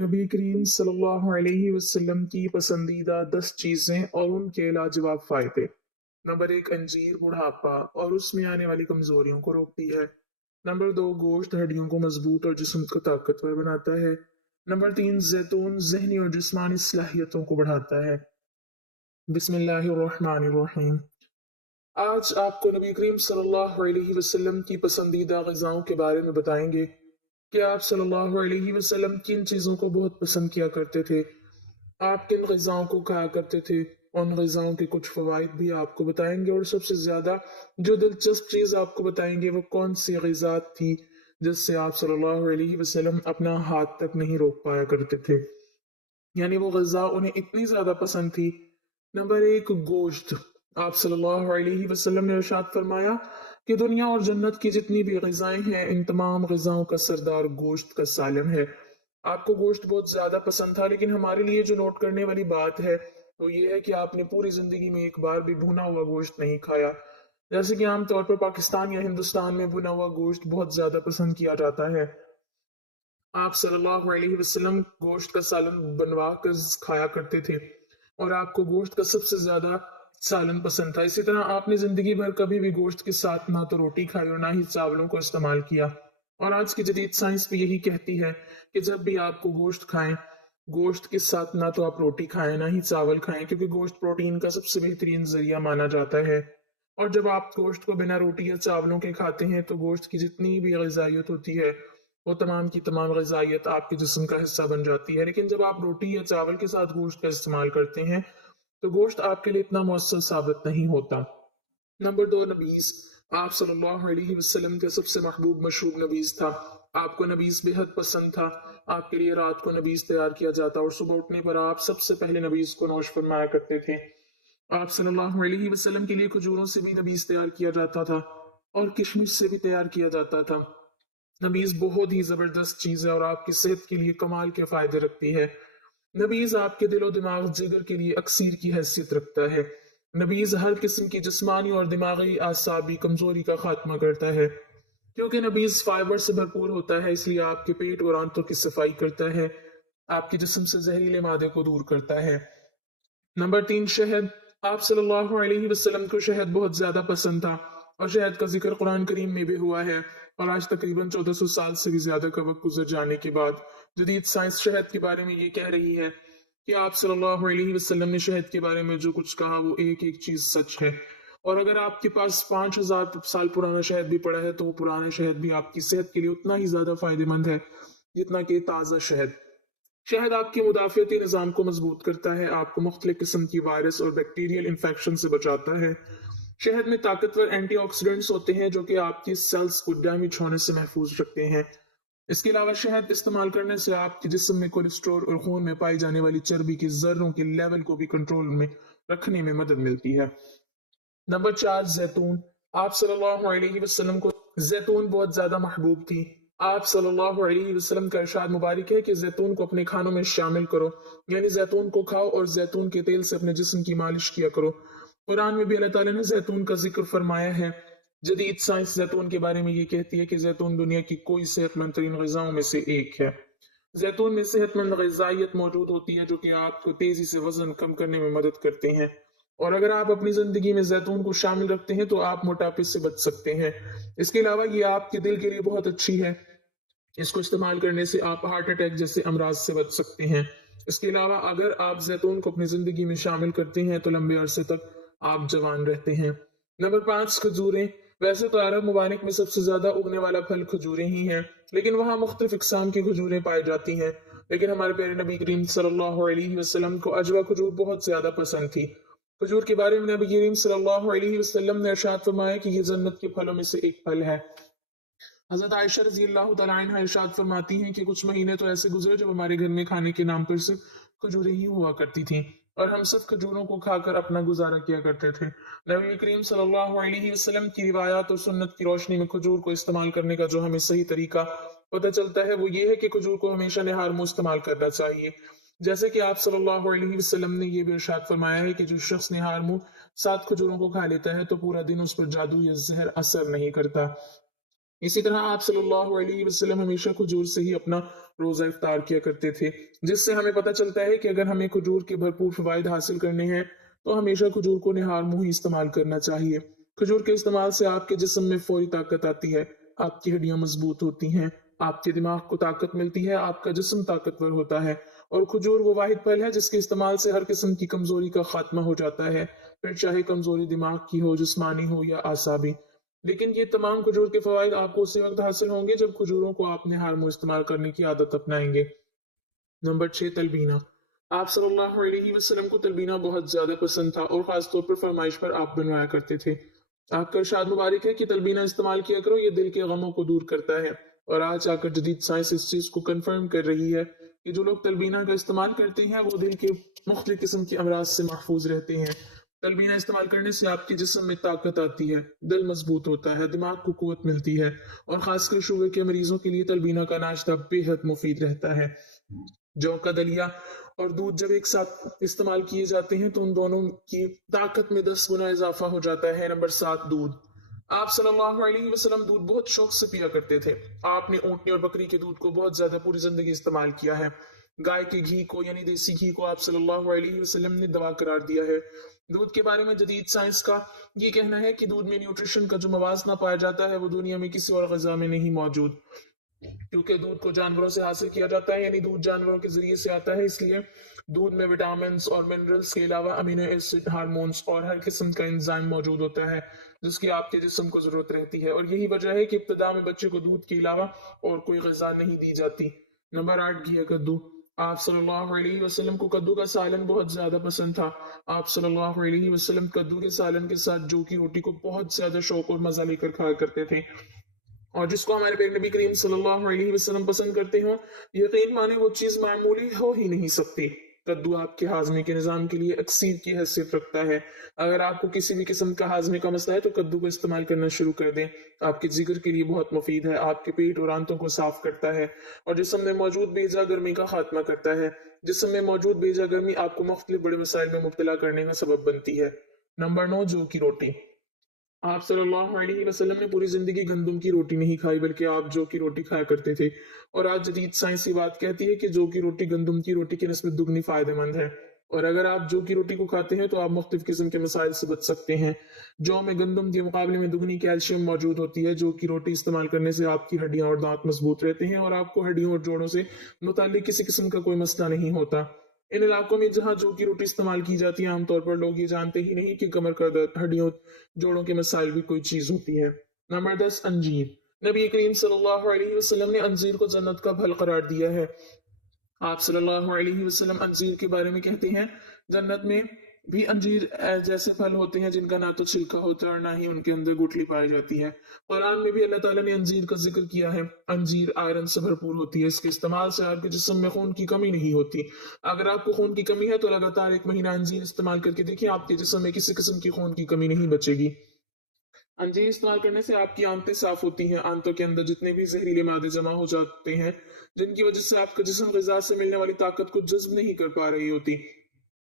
नबी करीम सल्लल्लाहु अलैहि वसल्लम की पसंदीदा 10 चीजें और उनके लाजवाब फायदे। नंबर 1, अंजीर बुढ़ापा और उसमें आने वाली कमजोरियों को रोकती है। नंबर 2, गोश्त हड्डियों को मजबूत और जिस्म को ताकतवर बनाता है। नंबर 3, जैतून जहनी और जिस्मानी सलाहियतों को बढ़ाता है। बिस्मिल्लाहिर्रहमानिर्रहीम। आज आपको नबी करीम सल्लल्लाहु अलैहि वसल्लम की पसंदीदा ग़िज़ाओं के बारे में बताएंगे कि आप सल्लल्लाहु अलैहि वसल्लम किन चीज़ों को बहुत पसंद किया करते थे, आप किन ग़िज़ाओं को खाया करते थे। उन ग़िज़ाओं के कुछ फ़वाइद भी आपको बताएंगे और सबसे ज़्यादा जो दिलचस्प चीज़ आपको बताएंगे वो कौन सी ग़िज़ा थी जिससे आप सल्लल्लाहु अलैहि वसल्लम अपना हाथ तक नहीं रोक पाया करते थे, यानी वो ग़िज़ा उन्हें इतनी ज़्यादा पसंद थी। नंबर 1, गोश्त। आप सल्लल्लाहु अलैहि वसल्लम ने इरशाद फरमाया कि दुनिया और जन्नत की जितनी भी ग़िज़ाएं हैं, इन तमाम ग़िज़ाओं का सरदार गोश्त का सालम है। आपको गोश्त बहुत ज़्यादा पसंद था, लेकिन हमारे लिए जो नोट करने वाली बात है वो ये है कि आपने पूरी ज़िंदगी में एक बार भी भुना हुआ गोश्त नहीं खाया। जैसे कि आमतौर पर पाकिस्तान या हिंदुस्तान में भुना हुआ गोश्त बहुत ज़्यादा पसंद किया जाता है। आप सल्लल्लाहु अलैहि वसल्लम गोश्त का सालन बनवा कर खाया करते थे और आपको गोश्त का सबसे ज्यादा सालन पसंद था। इसी तरह आपने जिंदगी भर कभी भी गोश्त के साथ ना तो रोटी खाई और ना ही चावलों को इस्तेमाल किया। और आज की जदीद साइंस भी यही कहती है कि जब भी आपको गोश्त खाएं, गोश्त के साथ ना तो आप रोटी खाएं ना ही चावल खाएं, क्योंकि गोश्त प्रोटीन का सबसे बेहतरीन जरिया माना जाता है। और जब आप गोश्त को बिना रोटी या चावलों के खाते हैं तो गोश्त की जितनी भी ग़िज़ाइयत होती है वो तमाम की तमाम ग़िज़ाइयत आपके जिस्म का हिस्सा बन जाती है। लेकिन जब आप रोटी या चावल के साथ गोश्त का इस्तेमाल करते हैं तो गोश्त आपके लिए इतना मौसर साबित नहीं होता। नंबर 2, नबीज़। आप सल्लल्लाहु अलैहि वसल्लम का सबसे महबूब मशरूब नबीज़ था। आपको नबीज़ बेहद पसंद था। आपके लिए रात को नबीज़ तैयार किया जाता और सुबह उठने पर आप सबसे पहले नबीज़ को नौश फरमाया करते थे। आप सल्लल्लाहु अलैहि वसल्लम के लिए खजूरों से भी नबीज़ तैयार किया जाता था और किशमिश से भी तैयार किया जाता था। नबीज़ बहुत ही ज़बरदस्त चीज़ है और आपकी सेहत के लिए कमाल के फ़ायदे रखती है। नबीज़ आपके दिलो दिमाग जिगर के लिए अक्सीर की हैसियत रखता है। नबीज़ हर किस्म की जिस्मानी और दिमागी आसाबी कमजोरी का खात्मा करता है। क्योंकि नबीज़ फाइबर से भरपूर होता है, इसलिए आपके पेट और आंतों की सफाई करता है, आपके जिस्म से जहरीले मादे को दूर करता है। नंबर 3, शहद। आप सल्लल्लाहु अलैहि वसल्लम को शहद बहुत ज्यादा पसंद था और शहद का जिक्र कुरान करीम में भी हुआ है। और आज तकरीबन 1400 साल से भी ज्यादा का वक्त गुजर जाने के बाद जदीद साइंस शहद के बारे में ये कह रही है कि आप सल्लल्लाहु अलैहि वसल्लम ने शहद के बारे में जो कुछ कहा वो एक एक चीज सच है। और अगर आपके पास 5000 साल पुराना शहद भी पड़ा है तो वो पुराना शहद भी आपकी सेहत के लिए उतना ही ज्यादा फायदेमंद है जितना कि ताज़ा शहद। शहद आपके मुदाफ़ियती निज़ाम को मजबूत करता है, आपको मुख्तलिफ किस्म की वायरस और बैक्टीरियल इन्फेक्शन से बचाता है। शहद में ताकतवर एंटीऑक्सीडेंट्स होते हैं जो कि आपकी सेल्स को डैमेज होने से महफूज रखते हैं। इसके अलावा शहद इस्तेमाल करने से आपके जिस्म में कोलेस्ट्रॉल और खून में पाई जाने वाली चर्बी के जर्रों के लेवल को भी कंट्रोल में रखने में मदद मिलती है। नंबर 4, जैतून। आप सल्लल्लाहु अलैहि वसल्लम को जैतून बहुत ज्यादा महबूब थी। आप सल्लल्लाहु अलैहि वसल्लम का इरशाद मुबारक है कि जैतून को अपने खानों में शामिल करो, यानी जैतून को खाओ और जैतून के तेल से अपने जिस्म की मालिश किया करो। कुरान में भी अल्लाह ताला ने जैतून का जिक्र फरमाया है। जदीद साइंस जैतून के बारे में ये कहती है कि जैतून दुनिया की कोई सेहतमंद तरीन ग़िज़ाओं में से एक है। जैतून में सेहतमंद ग़िज़ाइयत मौजूद होती है जो कि आपको तेजी से वजन कम करने में मदद करते हैं। और अगर आप अपनी जिंदगी में जैतून को शामिल रखते हैं तो आप मोटापे से बच सकते हैं। इसके अलावा ये आपके दिल के लिए बहुत अच्छी है। इसको इस्तेमाल करने से आप हार्ट अटैक जैसे अमराज से बच सकते हैं। इसके अलावा अगर आप जैतून को अपनी जिंदगी में शामिल करते हैं तो लंबे अरसे तक आप जवान रहते हैं। नंबर 5, खजूरें। वैसे तो अरब मुबारक में सबसे ज्यादा उगने वाला फल खजूरें ही है, लेकिन वहाँ मुख्तलिफ इकसाम की खजूरें पाई जाती हैं। लेकिन हमारे प्यारे नबी करीम सल्लल्लाहु अलैहि वसल्लम को अजवा खजूर बहुत ज्यादा पसंद थी। खजूर के बारे में नबी करीम सल्लल्लाहु अलैहि वसल्लम ने इरशाद फरमाया कि ये जन्नत के फलों में से एक फल है। हज़रत आयशा रज़ी अल्लाह तआला अन्हा इरशाद फरमाती हैं कि कुछ महीने तो ऐसे गुजरे जब हमारे घर में खाने के नाम पर सिर्फ खजूरें ही हुआ करती थीं और हम सिर्फ खजूरों को खाकर अपना गुजारा किया करते थे। नबी करीम सल्लल्लाहु अलैहि वसल्लम की रिवायात और सुन्नत की रोशनी में खजूर को इस्तेमाल करने का जो हमें सही तरीका पता चलता है वो ये है कि खजूर को हमेशा निहार मुंह इस्तेमाल करना चाहिए। जैसे कि आप सल्लल्लाहु अलैहि वसल्लम ने ये भी इरशाद फरमाया है कि जो शख्स निहार मुंह 7 खजूरों को खा लेता है तो पूरा दिन उस पर जादू या जहर असर नहीं करता। इसी तरह आप सल्लल्लाहु अलैहि वसल्लम हमेशा खजूर से ही अपना रोजा इफ्तार किया करते थे, जिससे हमें पता चलता है कि अगर हमें खजूर के भरपूर फवाइद हासिल करने हैं तो हमेशा खजूर को निहार मुंह ही इस्तेमाल करना चाहिए। खजूर के इस्तेमाल से आपके जिस्म में फौरी ताकत आती है, आपकी हड्डियां मजबूत होती हैं, आपके दिमाग को ताकत मिलती है, आपका जिस्म ताकतवर होता है। और खजूर वो वाहिद फल है जिसके इस्तेमाल से हर किस्म की कमजोरी का खात्मा हो जाता है, फिर चाहे कमजोरी दिमाग की हो, जिस्मानी हो या आसाबी। लेकिन ये तमाम खजूर के फवाइद आपको उसी वक्त हासिल होंगे जब खजूरों को आपने हर मुंह इस्तेमाल करने की आदत अपनाएंगे। नंबर 6, तलबीना। आप सल्लल्लाहु अलैहि वसल्लम को तलबीना बहुत ज्यादा पसंद था और खासतौर पर फरमाइश पर आप बनवाया करते थे। आपका इरशाद मुबारक है कि तलबीना इस्तेमाल किया करो, ये दिल के गमों को दूर करता है। और आज आकर जदीद साइंस इस चीज को कंफर्म कर रही है कि जो लोग तलबीना का इस्तेमाल करते हैं वो दिल के मुख्तलिफ किस्म की अमराज से महफूज रहते हैं। तलबीना इस्तेमाल करने से आपके जिस्म में ताकत आती है, दिल मजबूत होता है, दिमाग को कुव्वत मिलती है और खासकर शुगर के मरीजों के लिए तलबीना का नाश्ता बेहद मुफीद रहता है। जौ का दलिया और दूध जब एक साथ इस्तेमाल किए जाते हैं तो उन दोनों की ताकत में 10 गुना इजाफा हो जाता है। नंबर 7, दूध। आप सल्लल्लाहु अलैहि वसल्लम दूध बहुत शौक से पिया करते थे। आपने ऊंटनी और बकरी के दूध को बहुत ज्यादा पूरी जिंदगी इस्तेमाल किया है। गाय के घी को यानी देसी घी को आप सल्लल्लाहु अलैहि वसल्लम ने दवा करार दिया है। दूध के बारे में जदीद साइंस का ये कहना है कि दूध में न्यूट्रिशन का जो मवाजना पाया जाता है वो दुनिया में किसी और ग़िज़ा में नहीं मौजूद। क्योंकि दूध को जानवरों से हासिल किया जाता है, यानी दूध जानवरों के जरिए से आता है, इसलिए दूध में विटामिन और मिनरल्स के अलावा अमीनो एसिड, हार्मोन्स और हर किस्म का एंजाइम मौजूद होता है जिसकी आपके जिस्म को जरूरत रहती है। और यही वजह है कि इब्तिदा में बच्चे को दूध के अलावा और कोई ग़िज़ा नहीं दी जाती। नंबर 8, घिया कद्दू। आप सल्लल्लाहु अलैहि वसल्लम को कद्दू का सालन बहुत ज्यादा पसंद था। आप सल्लल्लाहु अलैहि वसल्लम कद्दू के सालन के साथ जौ की रोटी को बहुत ज्यादा शौक और मजा लेकर खाया करते थे, और जिसको हमारे प्यारे नबी करीम सल्लल्लाहु अलैहि वसल्लम पसंद करते हो, यकीन माने वो चीज मामूली हो ही नहीं सकती। कद्दू आपके हाजमे के निजाम के लिए अक्सीर की हैसियत रखता है। अगर आपको किसी भी किस्म का हाजमे का मसला है तो कद्दू को इस्तेमाल करना शुरू कर दें। आपके जिगर के लिए बहुत मुफीद है, आपके पेट और आंतों को साफ करता है और जिस्म में मौजूद बेजा गर्मी का खात्मा करता है। जिस्म में मौजूद बेजा गर्मी आपको मुख्तलिफ बड़े मसाइल में मुब्तला करने का सबब बनती है। नंबर 9, जौ की रोटी। आप सल्लल्लाहु अलैहि वसल्लम ने पूरी जिंदगी गंदम की रोटी नहीं खाई, बल्कि आप जौ की रोटी खाया करते थे। और आज जदीद साइंस ये बात कहती है कि जौ की रोटी गंदम की रोटी की निस्बत दुगनी फायदेमंद है। और अगर आप जौ की रोटी को खाते हैं तो आप मुख्तलिफ किस्म के मसाइल से बच सकते हैं। जौ में गंदम के मुकाबले में दुगनी कैल्शियम मौजूद होती है। जौ की रोटी इस्तेमाल करने से आपकी हड्डियां और दांत मजबूत रहते हैं और आपको हड्डियों और जोड़ों से मुताल्लिक किसी किस्म का कोई मसला नहीं होता। इन इलाकों में जहाँ जौ की रोटी इस्तेमाल की जाती है, आमतौर पर लोग ये जानते ही नहीं कि कमर का दर्द, हड्डियों, जोड़ों के मसाइल भी कोई चीज होती है। नंबर 10, अंजीर। नबी करीम सल्लल्लाहु अलैहि वसल्लम ने अंजीर को जन्नत का फल करार दिया है। आप सल्लल्लाहु अलैहि वसल्लम अंजीर के बारे में कहते हैं, जन्नत में भी अंजीर जैसे फल होते हैं जिनका ना तो छिलका होता है और ना ही उनके अंदर गुठली पाई जाती है। कुरान में भी अल्लाह ताला ने अंजीर का जिक्र किया है। अंजीर आयरन से भरपूर होती है, इसके इस्तेमाल से आपके जिस्म में खून की कमी नहीं होती। अगर आपको खून की कमी है तो लगातार 1 महीना अंजीर इस्तेमाल करके देखिए, आपके जिस्म में किसी किस्म की खून की कमी नहीं बचेगी। अंजीर इस्तेमाल करने से आपकी आंतें साफ होती हैं। आंतों के अंदर जितने भी जहरीले मादे जमा हो जाते हैं जिनकी वजह से आपका जिस्म ग़िज़ा से मिलने वाली ताकत को जज्ब नहीं कर पा रही होती,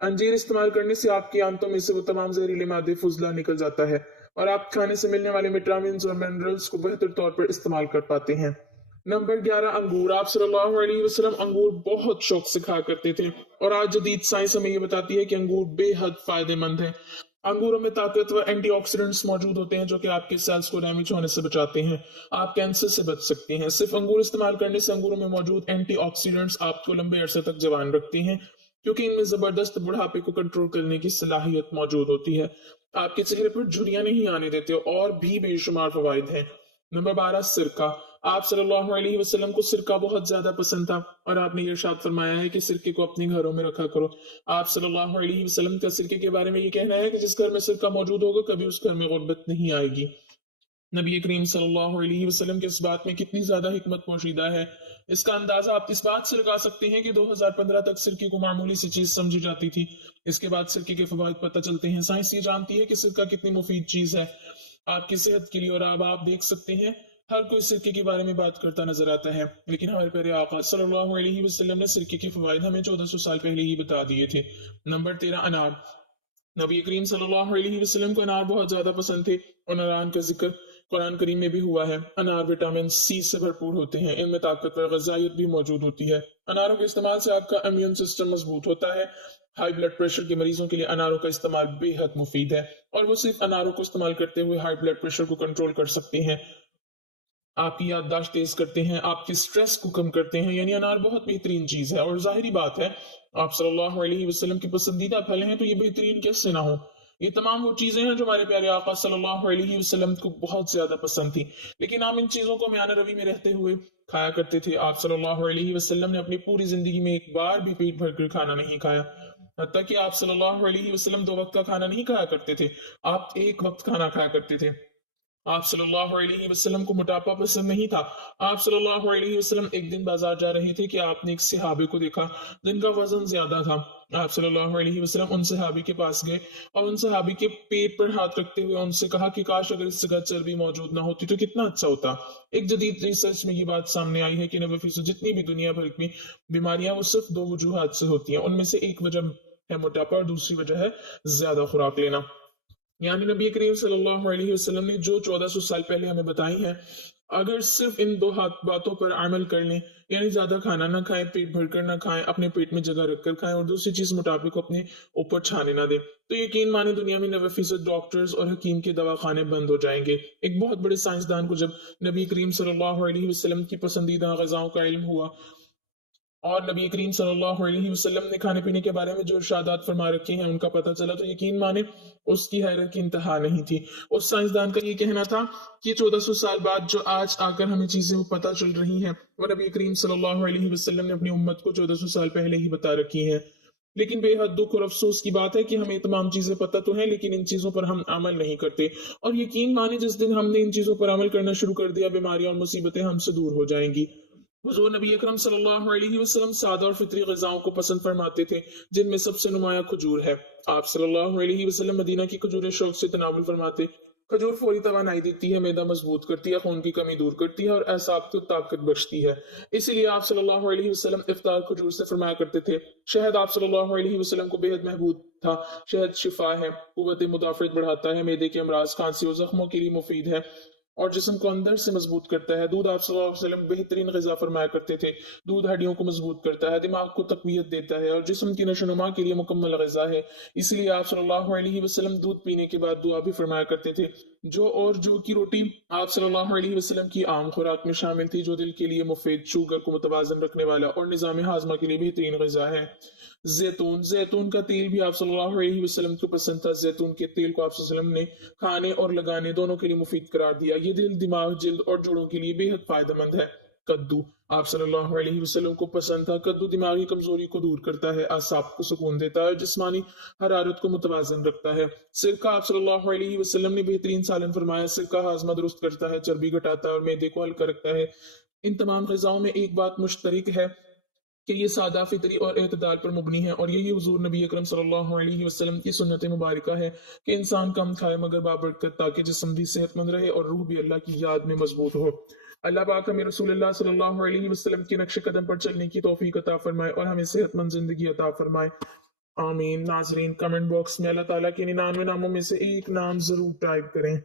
अंजीर इस्तेमाल करने से आपकी आंतों में से वो तमाम जहरीले मादे फुजला निकल जाता है और आप खाने से मिलने वाले विटामिन और मिनरल्स को बेहतर तौर पर इस्तेमाल कर पाते हैं। नंबर 11, अंगूर। आप सल्लल्लाहु अलैहि वसल्लम अंगूर बहुत शौक से खाया करते थे और आज जदीद साइंस हमें ये बताती है कि अंगूर बेहद फायदेमंद है। अंगूरों में ताकतवर एंटीऑक्सीडेंट्स मौजूद होते हैं जो कि आपके सेल्स को डैमेज होने से बचाते हैं। आप कैंसर से बच सकते हैं। सिर्फ अंगूर इस्तेमाल करने से अंगूरों में मौजूद एंटीऑक्सीडेंट्स आपको लंबे अरसे तक जवान रखते हैं, क्योंकि इनमें जबरदस्त बुढ़ापे को कंट्रोल करने की सलाहियत मौजूद होती है। आपके चेहरे पर झुर्रियां नहीं आने देते और भी बेशुमार फवाइद हैं। नंबर 12, सिरका। आप सल्लल्लाहु अलैहि वसल्लम को सिरका बहुत ज्यादा पसंद था और आपने ये इरशाद फरमाया है कि सिरके को अपने घरों में रखा करो। आप सल्लल्लाहु अलैहि वसल्लम का सिरके के बारे में ये कहना है कि जिस घर में सिरका मौजूद होगा कभी उस घर में गुर्बत नहीं आएगी। नबी करीम सल्लल्लाहु अलैहि वसल्लम के इस बात में कितनी ज्यादा हिकमत पोशीदा है, इसका अंदाजा आप इस बात से लगा सकते हैं कि 2015 तक सिरके को मामूली सी चीज समझी जाती थी। इसके बाद सिरके के फवाइद पता चलते हैं। साइंस ये जानती है कि सिरका कितनी मुफीद चीज है आपकी सेहत के लिए, और अब आप देख सकते हैं हर कोई सिरके के बारे में बात करता नजर आता है, लेकिन हमारे प्यारे आका सल्लल्लाहु अलैहि वसल्लम ने सिरके के फवाइद हमें 1400 साल पहले ही बता दिए थे। नंबर 13, अनार। नबी करीम सल्लल्लाहु अलैहि वसल्लम को अनार बहुत ज्यादा पसंद थे और अनार का जिक्र कुरान करीम में भी हुआ है। अनार विटामिन सी से भरपूर होते हैं, इनमें ताकतवर ग़िज़ाइयत भी मौजूद होती है। अनारों के इस्तेमाल से आपका इम्यून सिस्टम मजबूत होता है। हाई ब्लड प्रेशर के मरीजों के लिए अनारों का इस्तेमाल बेहद मुफीद है और वो सिर्फ अनारों को इस्तेमाल करते हुए हाई ब्लड प्रेशर को कंट्रोल कर सकते हैं, आपकी याददाश्त तेज करते हैं, आपके स्ट्रेस को कम करते हैं। यानी अनार बहुत बेहतरीन चीज है और जाहिरी बात है आप सल्लल्लाहु अलैहि वसल्लम की पसंदीदा फल हैं तो ये बेहतरीन कैसे ना हो। ये तमाम वो चीजें हैं जो हमारे प्यारे आका सल्लल्लाहु अलैहि वसल्लम को बहुत ज्यादा पसंद थी, लेकिन हम इन चीजों को म्यान रवि में रहते हुए खाया करते थे। आप सल्लल्लाहु अलैहि वसल्लम ने अपनी पूरी जिंदगी में एक बार भी पेट भरकर खाना नहीं खाया। हत्ता कि आप सल्लल्लाहु अलैहि वसल्लम दो वक्त का खाना नहीं खाया करते थे, आप एक वक्त खाना खाया करते थे। आप सल्लल्लाहु अलैहि वसल्लम को मोटापा पसंद नहीं था। आप सल्लल्लाहु अलैहि वसल्लम एक दिन बाजार जा रहे थे कि आपने एक सहाबी को देखा जिनका वजन ज्यादा था। आप सल्लल्लाहु अलैहि वसल्लम उन सहाबी के पास गए और उन सहाबी के पेट पर हाथ रखते हुए उनसे कहा कि काश अगर इस जगह चर्बी मौजूद ना होती तो कितना अच्छा होता। एक जदीद रिसर्च में ये बात सामने आई है कि 90% जितनी भी दुनिया भर की बीमारियां वो सिर्फ दो वजूहात से होती हैं, उनमें से एक वजह है मोटापा और दूसरी वजह है ज्यादा खुराक लेना। यानी नबी करीम सल्लल्लाहु अलैहि वसल्लम ने जो 1400 साल पहले हमें बताई है, अगर सिर्फ इन दो हाथ बातों पर अमल कर लें, यानी ज्यादा खाना ना खाएं, पेट भरकर ना खाएं, अपने पेट में जगह रखकर खाएं और दूसरी चीज मोटापे को अपने ऊपर छाने ना दें, तो यकीन माने दुनिया में 90% डॉक्टर्स और हकीम के दवाखाने बंद हो जाएंगे। एक बहुत बड़े साइंसदान को जब नबी करीम सल्लल्लाहु अलैहि वसल्लम की पसंदीदा ग़िज़ाओं का इल्म हुआ और नबी करीम सल्लल्लाहु अलैहि वसल्लम ने खाने पीने के बारे में जो इरशादात फरमा रखे हैं उनका पता चला, तो यकीन माने उसकी हैरत की इंतहा नहीं थी। उस साइंसदान का ये कहना था कि 1400 साल बाद जो आज आकर हमें चीजें पता चल रही हैं वो नबी करीम सल्लल्लाहु अलैहि वसल्लम ने अपनी उम्मत को 1400 साल पहले ही बता रखी हैं। लेकिन बेहद दुख और अफसोस की बात है कि हमें तमाम चीजें पता तो है लेकिन इन चीजों पर हम अमल नहीं करते। और यकीन माने जिस दिन हमने इन चीजों पर अमल करना शुरू कर दिया, बीमारियां और मुसीबतें हमसे दूर हो जाएंगी। हुजूर नबी अकरम सल्लल्लाहु अलैहि वसल्लम सादा और फितरी ग़िज़ाओं को पसंद फरमाते थे, जिनमें सबसे नुमाया खजूर है। आप सल्लल्लाहु अलैहि वसल्लम मदीना की खजूरें शौक से तनावुल फरमाते। खजूर फौरी तवानाई देती है, मैदा मजबूत करती है, खून की कमी दूर करती है और एसाब को ताकत बख्शती है। इसीलिए आप सल्लल्लाहु अलैहि वसल्लम इफ्तार खजूर से फरमाया करते थे। शहद आप सल्लल्लाहु अलैहि वसल्लम को बेहद महबूब था। शहद शिफा है, कुव्वत मुदाफ़त बढ़ाता है, मैदे के अमराज, खांसी और जख्मों के लिए मुफीद है और जिस्म को अंदर से मजबूत करता है। दूध आप सल्लल्लाहु अलैहि वसल्लम बेहतरीन ग़िज़ा फरमाया करते थे। दूध हड्डियों को मजबूत करता है, दिमाग को तक़वियत देता है और जिस्म की नशोनुमा के लिए मुकम्मल ग़िज़ा है। इसलिए आप सल्लल्लाहु अलैहि वसल्लम दूध पीने के बाद दुआ भी फरमाया करते थे। जो की रोटी आप सल्लल्लाहु अलैहि वसल्लम की आम खुराक में शामिल थी, जो दिल के लिए मुफीद, शुगर को मुतवाज़न रखने वाला और निज़ाम हाज़मा के लिए बेहतरीन ग़िज़ा है। जैतून का तेल भी आप सल्लल्लाहु अलैहि वसल्लम को पसंद था। जैतून के तेल को आप सल्लल्लाहु अलैहि वसल्लम ने खाने और लगाने दोनों के लिए मुफीद करार दिया। ये दिल, दिमाग, जिल्द और जोड़ों के लिए बेहद फायदेमंद है। कद्दू आप सल्लल्लाहु अलैहि वसल्लम को पसंद था। कद्दू दिमागी कमजोरी को दूर करता है, आसाब को सुकून देता है और जिस्मानी हरारत को मुतवाजन रखता है। सिरका आप सल्लल्लाहु अलैहि वसल्लम ने बेहतरीन सालन फरमाया। सिरका हाजमा दुरुस्त करता है, चर्बी घटाता है और मैदे को हल्का रखता है। इन तमाम ग़िज़ाओं में एक बात मुश्तरक है कि ये सादा, फितरी और एतदाल पर मुबनी है और यही हुजूर नबी अकरम सल्लल्लाहु अलैहि वसल्लम की सुन्नत मुबारका है कि इंसान कम खाए मगर बाबरकत, ताकि जिस्म भी सेहतमंद रहे और रूह भी अल्लाह की याद में मजबूत हो। अल्लाह पाक हमें रसूलुल्लाह सल्लल्लाहु अलैहि वसल्लम के नक्शे कदम पर चलने की तौफीक अता फरमाए और हमें सेहतमंद जिंदगी अता फरमाए। आमीन। नाजरीन, कमेंट बॉक्स में अल्लाह ताला के 99 नामों में से एक नाम जरूर टाइप करें।